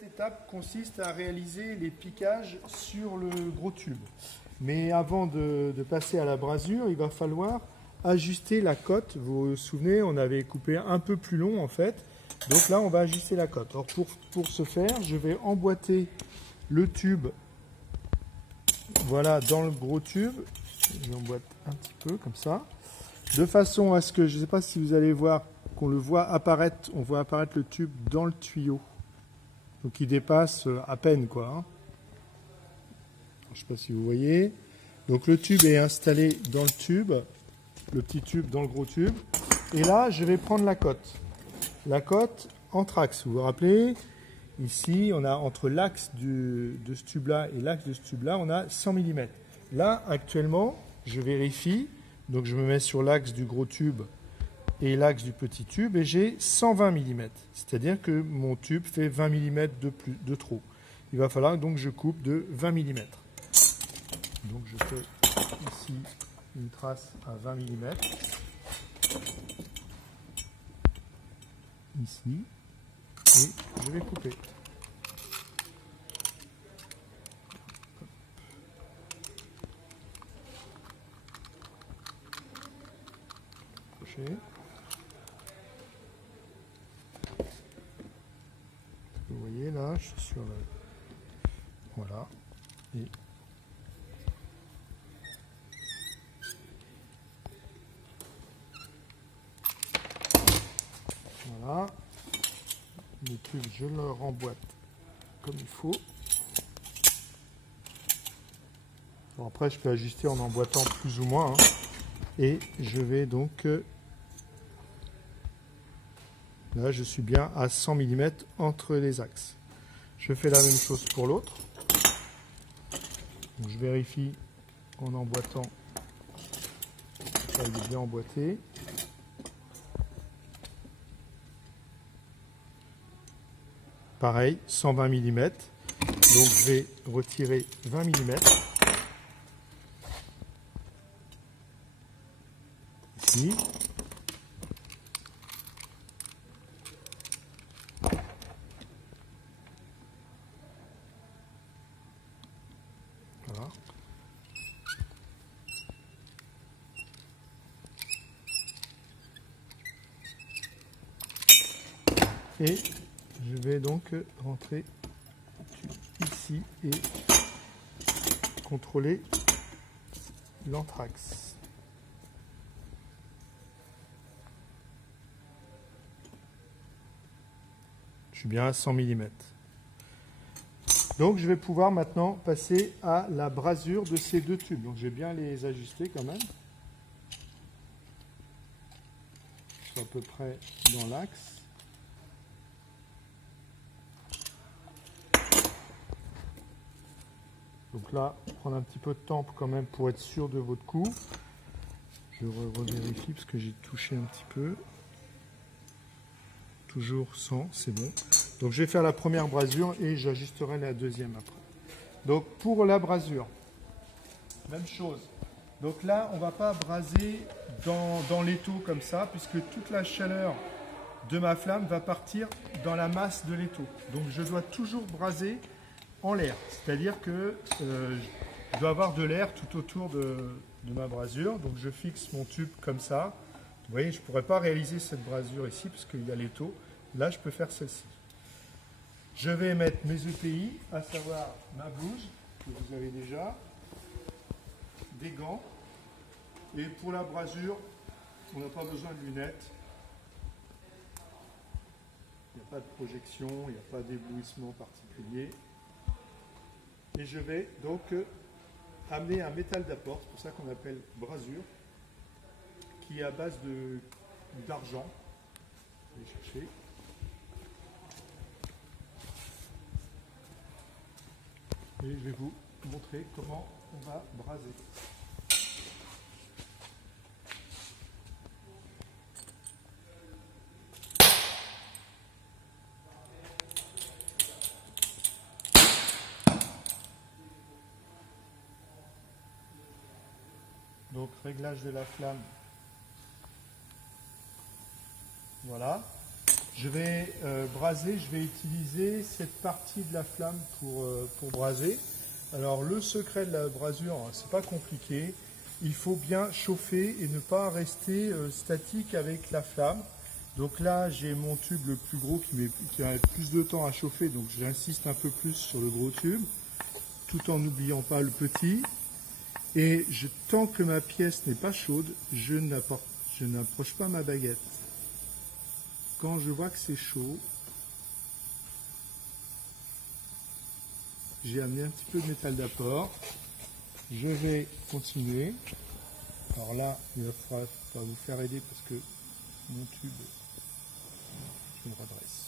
Cette étape consiste à réaliser les piquages sur le gros tube. Mais avant de passer à la brasure, il va falloir ajuster la cote. Vous vous souvenez, on avait coupé un peu plus long en fait. Donc là, on va ajuster la cote. Alors pour ce faire, je vais emboîter le tube voilà, dans le gros tube. J'emboîte un petit peu comme ça. De façon à ce que, je ne sais pas si vous allez voir, qu'on le voit apparaître, on voit apparaître le tube dans le tuyau. Donc il dépasse à peine quoi. Hein. Je ne sais pas si vous voyez. Donc le tube est installé dans le tube, le petit tube dans le gros tube. Et là, je vais prendre la cote. La cote entre axes. Vous vous rappelez, ici, on a entre l'axe de ce tube-là et l'axe de ce tube-là, on a 100 mm. Là, actuellement, je vérifie. Donc je me mets sur l'axe du gros tube et l'axe du petit tube et j'ai 120 mm. C'est-à-dire que mon tube fait 20 mm de trop. Il va falloir donc que je coupe de 20 mm. Donc je fais ici une trace à 20 mm. Ici. Et je vais couper. Vous voyez là, je suis sur le... Voilà. Et voilà. Le tube, je le remboîte comme il faut. Bon, après, je peux ajuster en emboîtant plus ou moins. Hein. Et je vais donc... Là, je suis bien à 100 mm entre les axes. Je fais la même chose pour l'autre. Je vérifie en emboîtant. Ça, il est bien emboîté. Pareil, 120 mm. Donc, je vais retirer 20 mm. Ici. Voilà. Et je vais donc rentrer ici et contrôler l'anthrax. Je suis bien à 100 mm. Donc je vais pouvoir maintenant passer à la brasure de ces deux tubes. Donc je vais bien les ajuster quand même. Ils sont à peu près dans l'axe. Donc là, prendre un petit peu de temps quand même pour être sûr de votre coup. Je revérifie parce que j'ai touché un petit peu. Toujours 100, c'est bon. Donc je vais faire la première brasure et j'ajusterai la deuxième après. Donc pour la brasure, même chose. Donc là, on ne va pas braser dans l'étau comme ça, puisque toute la chaleur de ma flamme va partir dans la masse de l'étau. Donc je dois toujours braser en l'air. C'est-à-dire que je dois avoir de l'air tout autour de ma brasure. Donc je fixe mon tube comme ça. Vous voyez, je ne pourrais pas réaliser cette brasure ici, parce qu'il y a l'étau. Là, je peux faire celle-ci. Je vais mettre mes EPI, à savoir ma blouse, que vous avez déjà, des gants. Et pour la brasure, on n'a pas besoin de lunettes. Il n'y a pas de projection, il n'y a pas d'éblouissement particulier. Et je vais donc amener un métal d'apport, c'est pour ça qu'on appelle brasure, qui est à base d'argent. Je vais chercher. Et je vais vous montrer comment on va braser. Donc réglage de la flamme. Voilà. je vais braser, je vais utiliser cette partie de la flamme pour braser. Alors le secret de la brasure, c'est pas compliqué, il faut bien chauffer et ne pas rester statique avec la flamme. Donc là j'ai mon tube le plus gros qui a plus de temps à chauffer, donc j'insiste un peu plus sur le gros tube, tout en n'oubliant pas le petit. Et tant que ma pièce n'est pas chaude, je n'approche pas ma baguette. Quand je vois que c'est chaud, j'ai amené un petit peu de métal d'apport. Je vais continuer. Alors là, il va falloir vous faire aider parce que mon tube, je me redresse.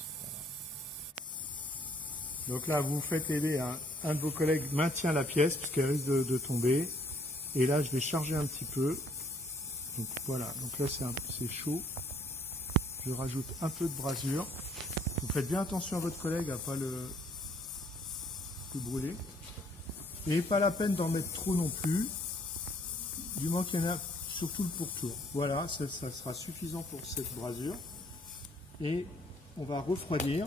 Voilà. Donc là, vous faites aider, un de vos collègues maintient la pièce puisqu'elle risque de tomber. Et là, je vais charger un petit peu. Donc voilà, donc là c'est chaud. Je rajoute un peu de brasure. Vous faites bien attention à votre collègue à ne pas le brûler. Et pas la peine d'en mettre trop non plus. Du moment qu'il y en a surtout le pourtour. Voilà, ça sera suffisant pour cette brasure. Et on va refroidir.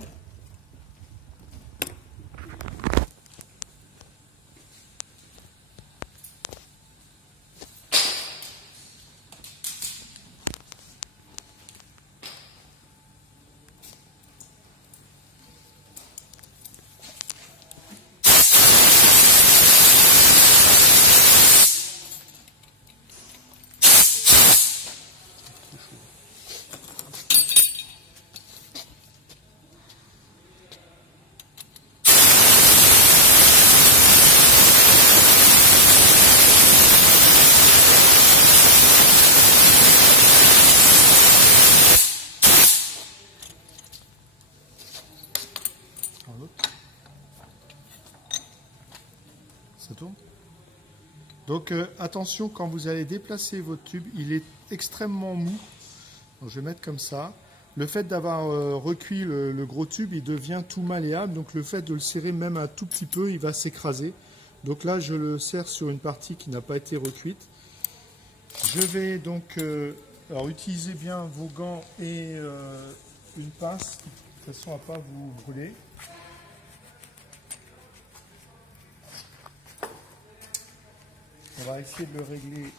Ça tourne. Donc attention quand vous allez déplacer votre tube, il est extrêmement mou. Donc, je vais mettre comme ça. Le fait d'avoir recuit le gros tube, il devient tout malléable. Donc le fait de le serrer même un tout petit peu, il va s'écraser. Donc là, je le serre sur une partie qui n'a pas été recuite. Je vais donc alors utiliser bien vos gants et une pince de façon à ne pas vous brûler. On va essayer de le régler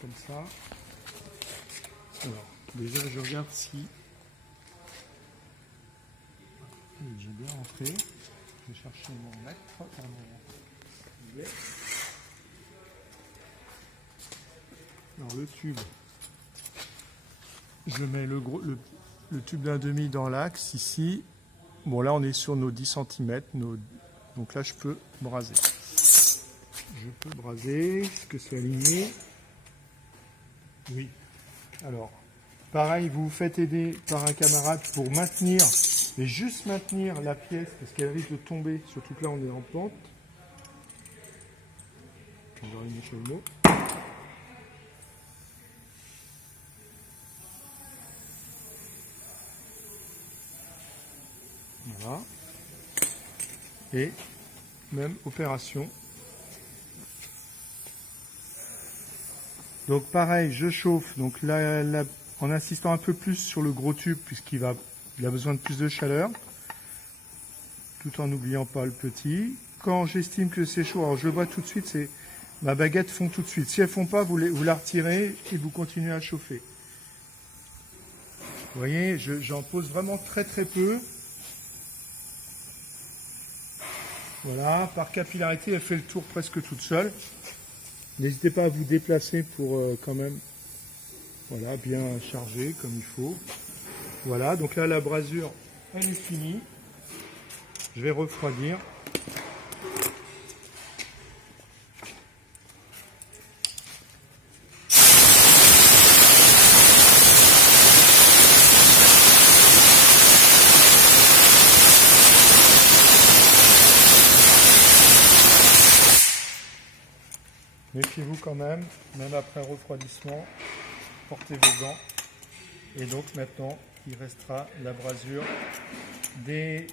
comme ça. Alors, déjà je regarde si j'ai bien rentré. Je vais chercher mon mètre. Alors le tube, je mets le tube d'un demi dans l'axe ici. Bon là on est sur nos 10 cm, donc là je peux braser. Je peux braser, est-ce que c'est aligné? Oui. Alors, pareil, vous vous faites aider par un camarade pour maintenir, et juste maintenir la pièce, parce qu'elle risque de tomber, surtout que là on est en pente. On va allumer le chalumeau. Voilà. Et même opération. Donc pareil, je chauffe donc là, en insistant un peu plus sur le gros tube puisqu'il a besoin de plus de chaleur, tout en n'oubliant pas le petit. Quand j'estime que c'est chaud, alors je vois tout de suite, ma baguette fond tout de suite. Si elle ne fond pas, vous la retirez et vous continuez à chauffer. Vous voyez, j'en pose vraiment très très peu. Voilà, par capillarité, elle fait le tour presque toute seule. N'hésitez pas à vous déplacer pour quand même bien charger comme il faut. Voilà, donc là la brasure elle est finie. Je vais refroidir. Méfiez-vous quand même après refroidissement, portez vos gants. Et donc maintenant, il restera la brasure des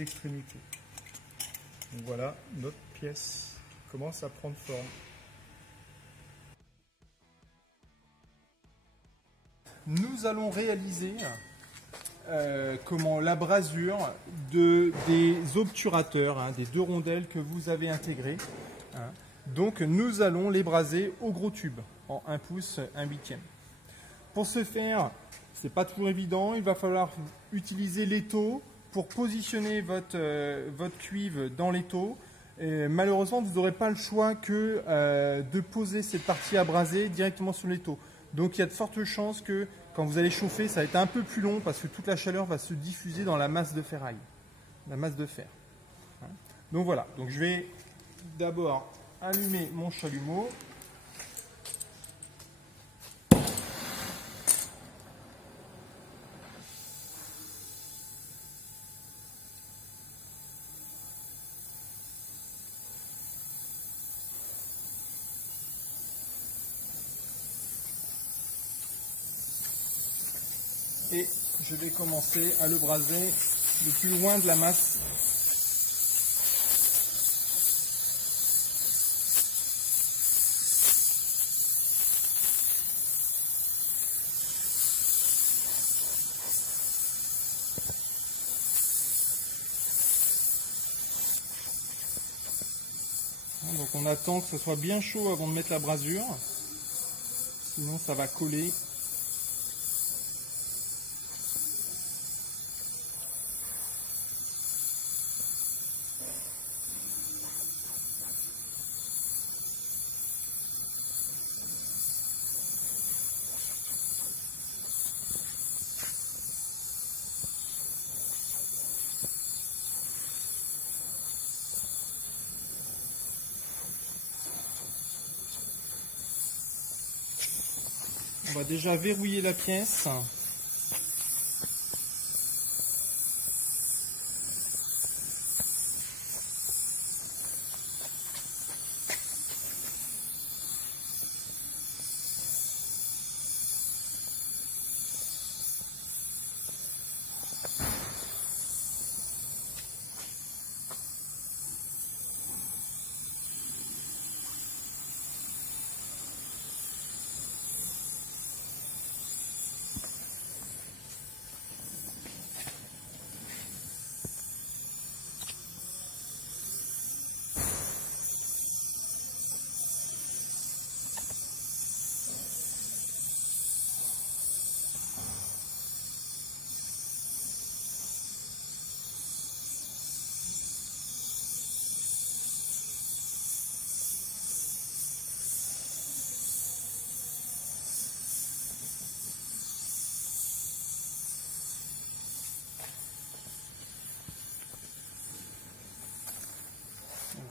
extrémités. Donc voilà, notre pièce commence à prendre forme. Nous allons réaliser la brasure des obturateurs, hein, des 2 rondelles que vous avez intégrées. Hein. Donc nous allons les braser au gros tube, en 1 pouce, 1/8. Pour ce faire, ce n'est pas toujours évident, il va falloir utiliser l'étau pour positionner votre cuivre dans l'étau. Malheureusement, vous n'aurez pas le choix que de poser cette partie à braser directement sur l'étau. Donc il y a de fortes chances que quand vous allez chauffer, ça va être un peu plus long parce que toute la chaleur va se diffuser dans la masse de ferraille, la masse de fer. Donc voilà, donc je vais d'abord allumer mon chalumeau. Et je vais commencer à le braser le plus loin de la masse. Donc on attend que ce soit bien chaud avant de mettre la brasure, sinon ça va coller. On va déjà verrouiller la pièce.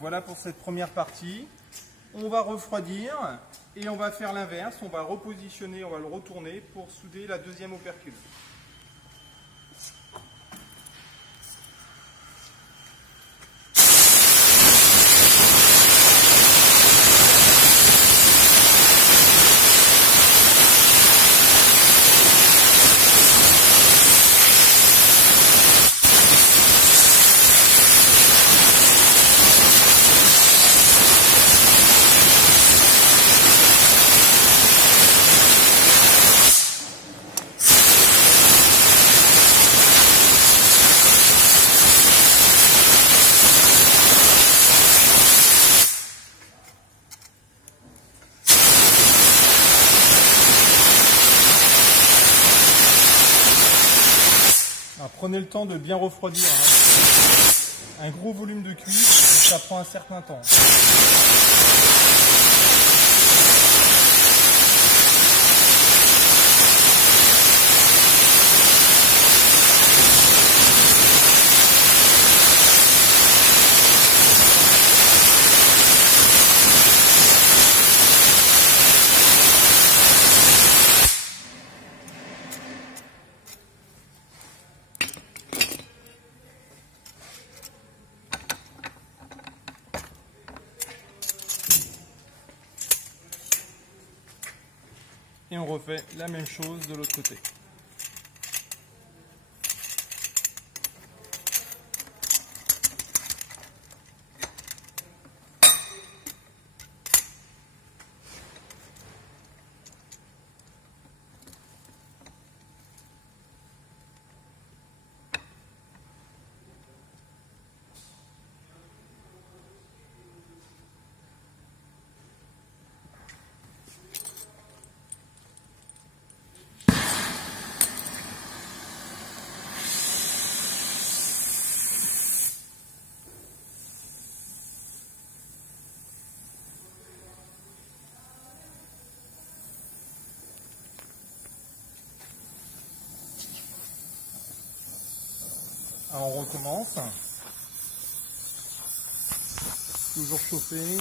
Voilà pour cette première partie. On va refroidir et on va faire l'inverse. On va repositionner, on va le retourner pour souder la deuxième opercule. Alors, prenez le temps de bien refroidir. Hein. Un gros volume de cuivre, ça prend un certain temps. Et on refait la même chose de l'autre côté. Alors, on recommence. Toujours chauffer.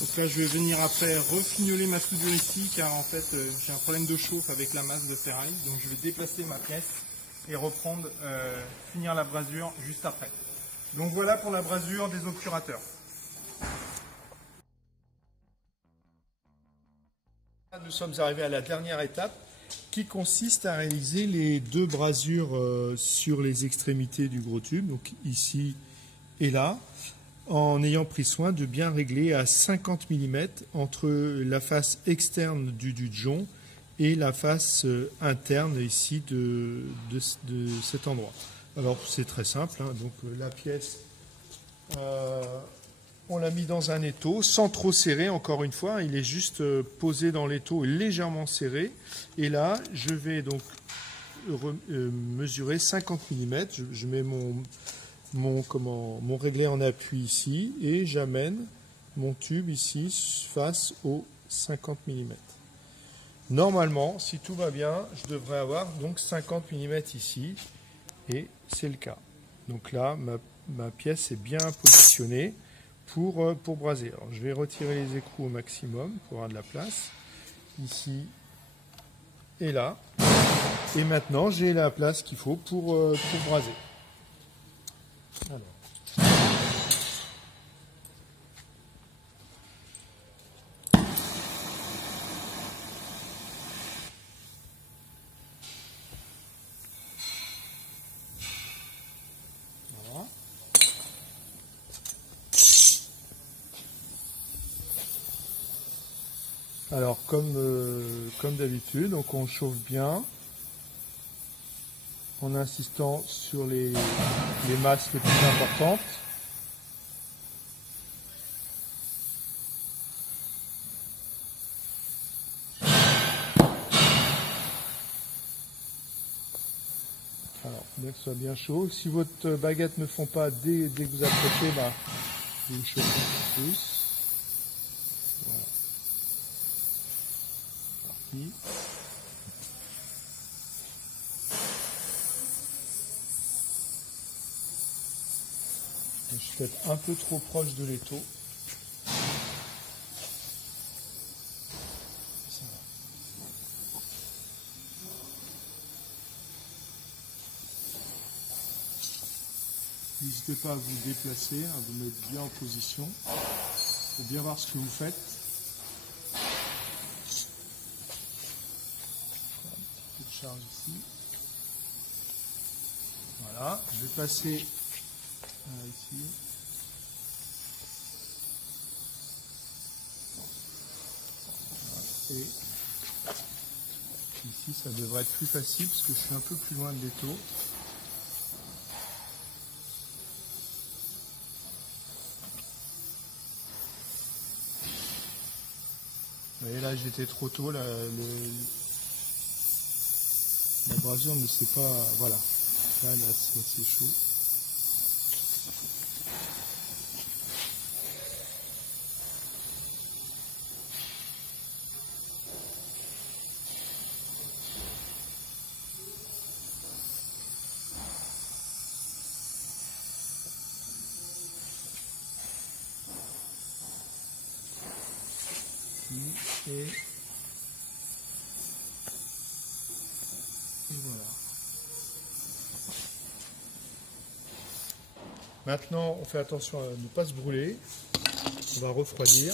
Donc là, je vais venir après refignoler ma soudure ici, car en fait, j'ai un problème de chauffe avec la masse de ferraille. Donc je vais déplacer ma pièce et reprendre, finir la brasure juste après. Donc voilà pour la brasure des obturateurs. Nous sommes arrivés à la dernière étape qui consiste à réaliser les deux brasures sur les extrémités du gros tube, donc ici et là, en ayant pris soin de bien régler à 50 mm entre la face externe du jonc et la face interne ici de cet endroit. Alors c'est très simple, hein, donc la pièce, on l'a mis dans un étau, sans trop serrer, encore une fois, il est juste posé dans l'étau, légèrement serré. Et là, je vais donc mesurer 50 mm, je mets mon réglet en appui ici, et j'amène mon tube ici face aux 50 mm. Normalement, si tout va bien, je devrais avoir donc 50 mm ici, et c'est le cas. Donc là, ma pièce est bien positionnée pour braser. Alors, je vais retirer les écrous au maximum pour avoir de la place, ici et là. Et maintenant, j'ai la place qu'il faut pour braser. Alors. Voilà. Alors, comme d'habitude, donc on chauffe bien en insistant sur les masses les plus importantes. Alors, bien que ce soit bien chaud. Si votre baguette ne fond pas dès que vous approchez, bah, vous chauffez un peu plus. Voilà. Parti. Je suis peut-être un peu trop proche de l'étau. N'hésitez pas à vous déplacer, à vous mettre bien en position pour bien voir ce que vous faites. Un petit peu de charge ici. Voilà, je vais passer ici. Et ici, ça devrait être plus facile parce que je suis un peu plus loin de l'étau. Vous voyez, là, j'étais trop tôt, la brasure ne s'est pas... Voilà, là c'est chaud. Et voilà. Maintenant, on fait attention à ne pas se brûler. On va refroidir.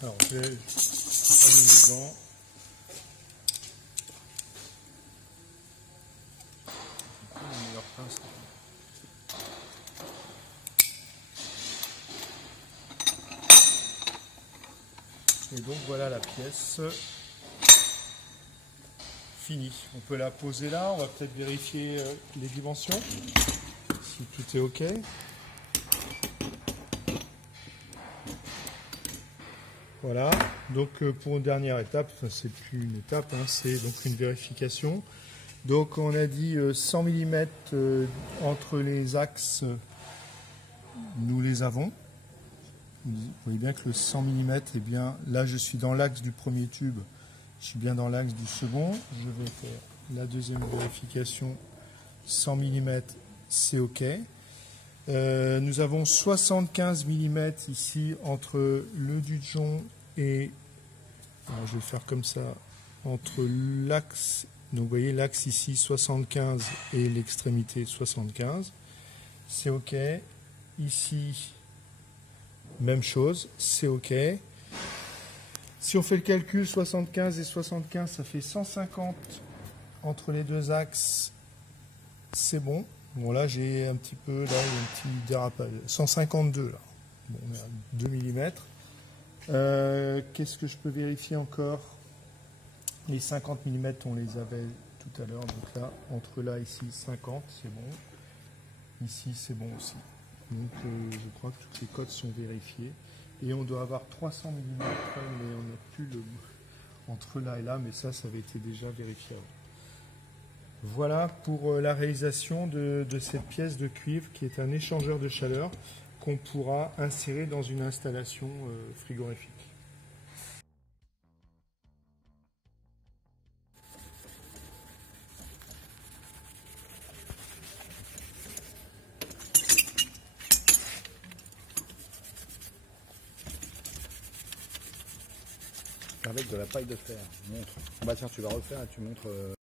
Alors, je vais allumer dedans. Et donc voilà la pièce finie. On peut la poser là, on va peut-être vérifier les dimensions, si tout est OK. Voilà, donc pour une dernière étape, enfin, c'est plus une étape, hein, c'est donc une vérification. Donc on a dit 100 mm entre les axes, nous les avons. Vous voyez bien que le 100 mm est bien, là je suis dans l'axe du premier tube, je suis bien dans l'axe du second. Je vais faire la deuxième vérification, 100 mm, c'est OK. Nous avons 75 mm ici entre le dudgeon et, alors je vais faire comme ça, entre l'axe, donc vous voyez l'axe ici 75 et l'extrémité 75, c'est OK. Ici, même chose, c'est OK. Si on fait le calcul, 75 et 75, ça fait 150 entre les deux axes, c'est bon. Bon, là, j'ai un petit peu, là, il y a un petit dérapage. 152, là. Bon, on est à 2 mm. Qu'est-ce que je peux vérifier encore? Les 50 mm, on les avait tout à l'heure. Donc là, entre là, ici, 50, c'est bon. Ici, c'est bon aussi. Donc, je crois que toutes les codes sont vérifiées. Et on doit avoir 300 mm, mais on n'a plus le... entre là et là, mais ça avait été déjà vérifié avant. Voilà pour la réalisation de cette pièce de cuivre qui est un échangeur de chaleur qu'on pourra insérer dans une installation frigorifique. Avec de la paille de fer, montre. Bah tiens, tu vas refaire et tu montres...